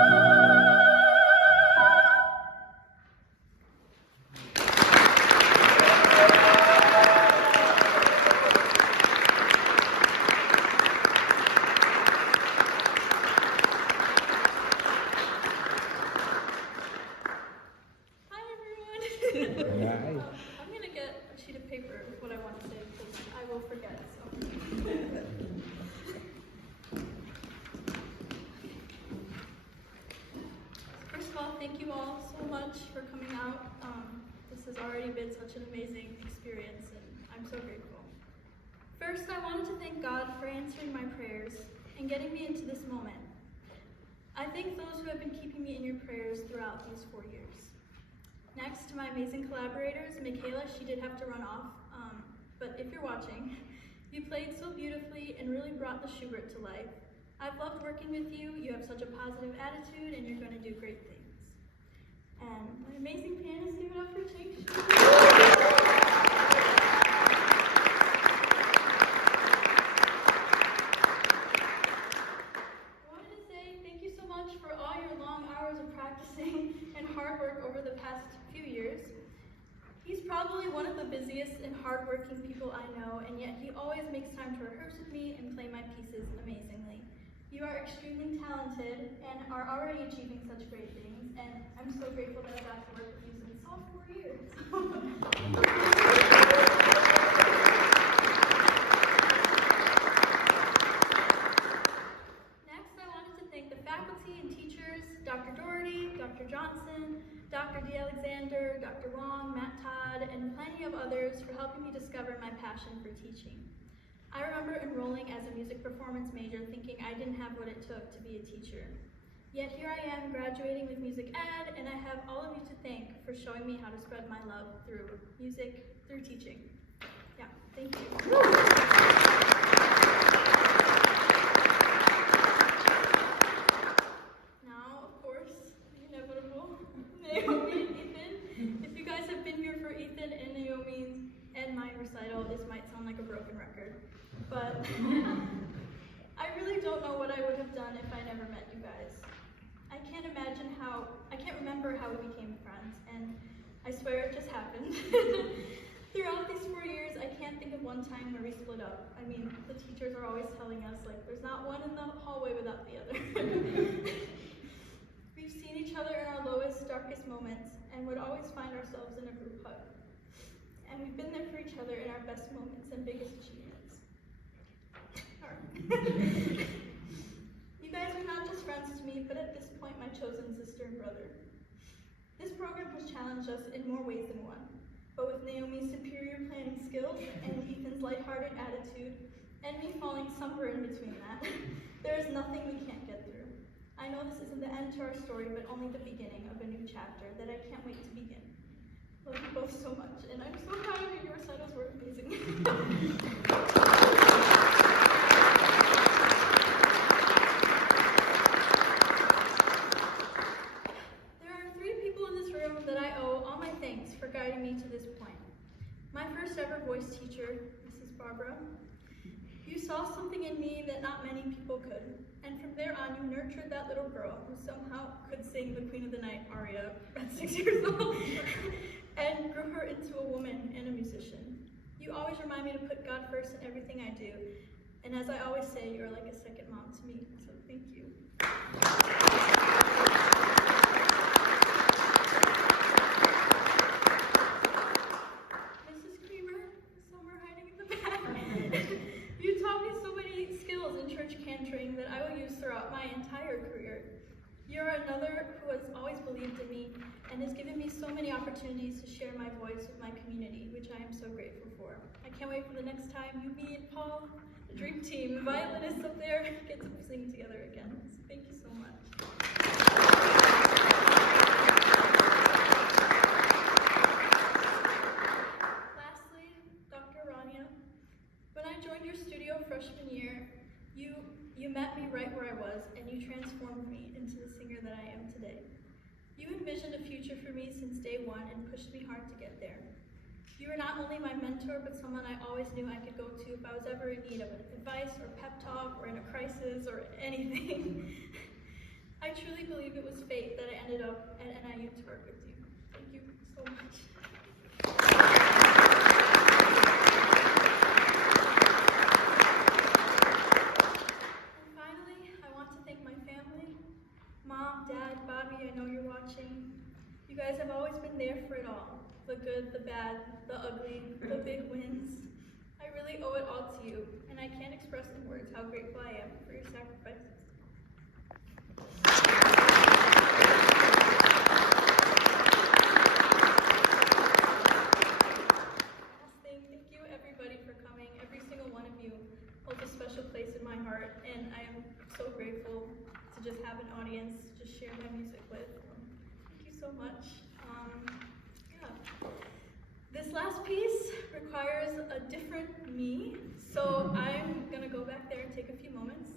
I'm going to get a sheet of paper with what I want to say because I will forget. So. First of all, thank you all so much for coming out. This has already been such an amazing experience, and I'm so grateful. First, I wanted to thank God for answering my prayers and getting me into this moment. I thank those who have been keeping me in your prayers throughout these 4 years. Next, to my amazing collaborators, Michaela, she did have to run off, but if you're watching, you played so beautifully and really brought the Schubert to life. I've loved working with you, you have such a positive attitude, and you're going to do great things. And my amazing pianist, give it up for Jake. I wanted to say thank you so much for all your long hours of practicing and hard work over the past few years. He's probably one of the busiest and hardworking people I know, and yet he always makes time to rehearse with me and play my pieces amazingly. You are extremely talented and are already achieving such great things, and I'm so grateful that I got to work with you since all 4 years. Next, I wanted to thank the faculty and teachers, Dr. Doherty, Dr. Johnson, Dr. D. Alexander, Dr. Wong, Matt Todd, and plenty of others for helping me discover my passion for teaching. I remember enrolling as a music performance major thinking I didn't have what it took to be a teacher. Yet here I am graduating with music ed, and I have all of you to thank for showing me how to spread my love through music, through teaching. Yeah, thank you. Now, of course, the inevitable, Naomi and Ethan. If you guys have been here for Ethan and Naomi's and my recital, this might sound like a broken record, but I really don't know what I would have done if I never met you guys. I can't remember how we became friends, and I swear it just happened. Throughout these 4 years, I can't think of one time where we split up. I mean, the teachers are always telling us, like, there's not one in the hallway without the other. We've seen each other in our lowest, darkest moments, and would always find ourselves in a group hug. And we've been there for each other in our best moments and biggest achievements. You guys are not just friends to me, but at this point, my chosen sister and brother. This program has challenged us in more ways than one, but with Naomi's superior planning skills and Ethan's lighthearted attitude, and me falling somewhere in between that, there is nothing we can't get through. I know this isn't the end to our story, but only the beginning of a new chapter that I can't wait to begin. Love you both so much, and I'm so proud of you. Your recitals were amazing. There are 3 people in this room that I owe all my thanks for guiding me to this point. My first ever voice teacher, Mrs. Barbara. You saw something in me that not many people could, and from there on you nurtured that little girl who somehow could sing the Queen of the Night aria at 6 years old, and grew her into a woman and a musician. You always remind me to put God first in everything I do, and as I always say, you're like a second mom to me, so thank you. Mrs. Creamer, somewhere hiding in the back. You taught me so many skills in church cantering that I will use throughout my entire career. You're another who has always believed in me and has given me so many opportunities to share my voice with my community, which I am so grateful for. I can't wait for the next time you, me, and Paul, the dream team, the violinists up there, get to sing together again. So thank you so much. Lastly, Dr. Rania, when I joined your studio freshman year, you met me right where I was, and you transformed me into the singer that I am today. You envisioned a future for me since day one and pushed me hard to get there. You were not only my mentor, but someone I always knew I could go to if I was ever in need of advice or pep talk or in a crisis or anything. I truly believe it was fate that I ended up at NIU to work with you. Thank you so much. And finally, I want to thank my family. Mom, Dad, Bobby, I know you're watching. You guys have always been there for it all. The good, the bad, the ugly, the big wins. I really owe it all to you, and I can't express in words how grateful I am for your sacrifices. Last thing, thank you everybody for coming. Every single one of you holds a special place in my heart, and I am so grateful to just have an audience to just share my music with. Thank you so much. This last piece requires a different me, so I'm gonna go back there and take a few moments